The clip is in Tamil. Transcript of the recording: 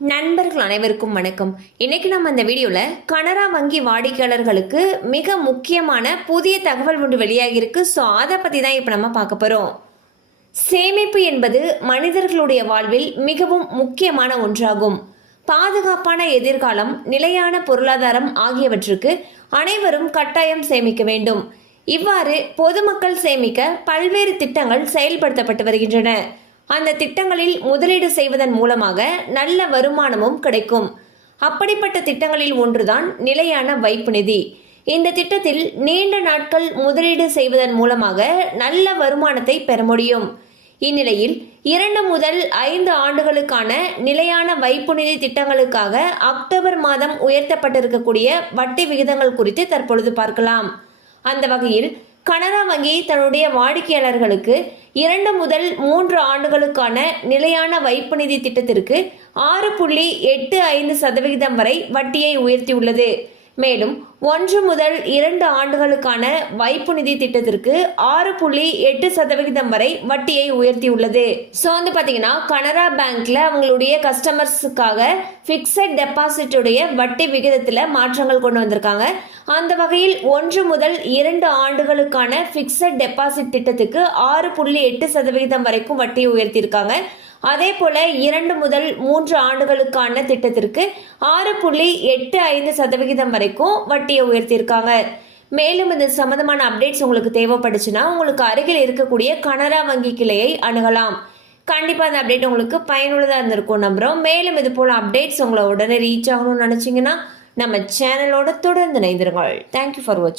நண்பர்கள் அனைவருக்கும் வணக்கம். இன்னைக்கு நம்ம இந்த வீடியோவில் கனரா வங்கி வாடிக்கையாளர்களுக்கு மிக முக்கியமான புதிய தகவல் ஒன்று வெளியாகியிருக்கு ஸோ அதை பற்றி தான் இப்போ நம்ம பார்க்க போகிறோம் சேமிப்பு என்பது மனிதர்களுடைய வாழ்வில் மிகவும் முக்கியமான ஒன்றாகும். பாதுகாப்பான எதிர்காலம் நிலையான பொருளாதாரம் ஆகியவற்றுக்கு அனைவரும் கட்டாயம் சேமிக்க வேண்டும். இவ்வாறு பொதுமக்கள் சேமிக்க பல்வேறு திட்டங்கள் செயல்படுத்தப்பட்டு வருகின்றன. அந்த திட்டங்களில் முதலீடு செய்வதன் மூலமாக நல்ல வருமானமும் கிடைக்கும். அப்படிப்பட்ட திட்டங்களில் ஒன்றுதான் நிலையான வைப்பு நிதி. இந்த திட்டத்தில் நீண்ட நாட்கள் முதலீடு செய்வதன் மூலமாக நல்ல வருமானத்தை பெற முடியும். இந்நிலையில் இரண்டு முதல் ஐந்து ஆண்டுகளுக்கான நிலையான வைப்பு நிதி திட்டங்களுக்காக அக்டோபர் மாதம் உயர்த்தப்பட்டிருக்கக்கூடிய வட்டி விகிதங்கள் குறித்து தற்பொழுது பார்க்கலாம். அந்த வகையில் கனரா வங்கி தன்னுடைய வாடிக்கையாளர்களுக்கு இரண்டு முதல் மூன்று ஆண்டுகளுக்கான நிலையான வைப்பு நிதி திட்டத்திற்கு ஆறு புள்ளி எட்டு ஐந்து சதவிகிதம் வரை வட்டியை உயர்த்தியுள்ளது. மேலும் ஒன்று முதல் இரண்டு ஆண்டுகளுக்கான வைப்பு நிதி திட்டத்திற்கு ஆறு புள்ளி எட்டு சதவிகிதம் வரை வட்டியை உயர்த்தியுள்ளது. ஸோ வந்து பார்த்தீங்கன்னா கனரா பேங்க்ல அவங்களுடைய கஸ்டமர்ஸுக்காக ஃபிக்ஸட் டெபாசிட்டுடைய வட்டி விகிதத்தில் மாற்றங்கள் கொண்டு வந்திருக்காங்க. அந்த வகையில் ஒன்று முதல் இரண்டு ஆண்டுகளுக்கான ஃபிக்ஸட் டெபாசிட் திட்டத்துக்கு ஆறு புள்ளி எட்டு சதவிகிதம் வரைக்கும் வட்டியை உயர்த்தியிருக்காங்க. அதே போல இரண்டு முதல் மூன்று ஆண்டுகளுக்கான திட்டத்திற்கு ஆறு புள்ளி எட்டு ஐந்து சதவிகிதம் வரைக்கும் வட்டியை உயர்த்தியிருக்காங்க. மேலும் இது சம்பந்தமான அப்டேட்ஸ் உங்களுக்கு தேவைப்படுச்சுன்னா உங்களுக்கு அருகில் இருக்கக்கூடிய கனரா வங்கி கிளையை அணுகலாம். கண்டிப்பாக அந்த அப்டேட் உங்களுக்கு பயனுள்ளதாக இருந்திருக்கும் நம்புகிறோம் மேலும் இது போல் அப்டேட்ஸ் உங்களை உடனே ரீச் ஆகணும்னு நினச்சிங்கன்னா நம்ம சேனலோட தொடர்ந்து இணைந்திருங்கள். தேங்க்யூ ஃபார் வாட்சிங்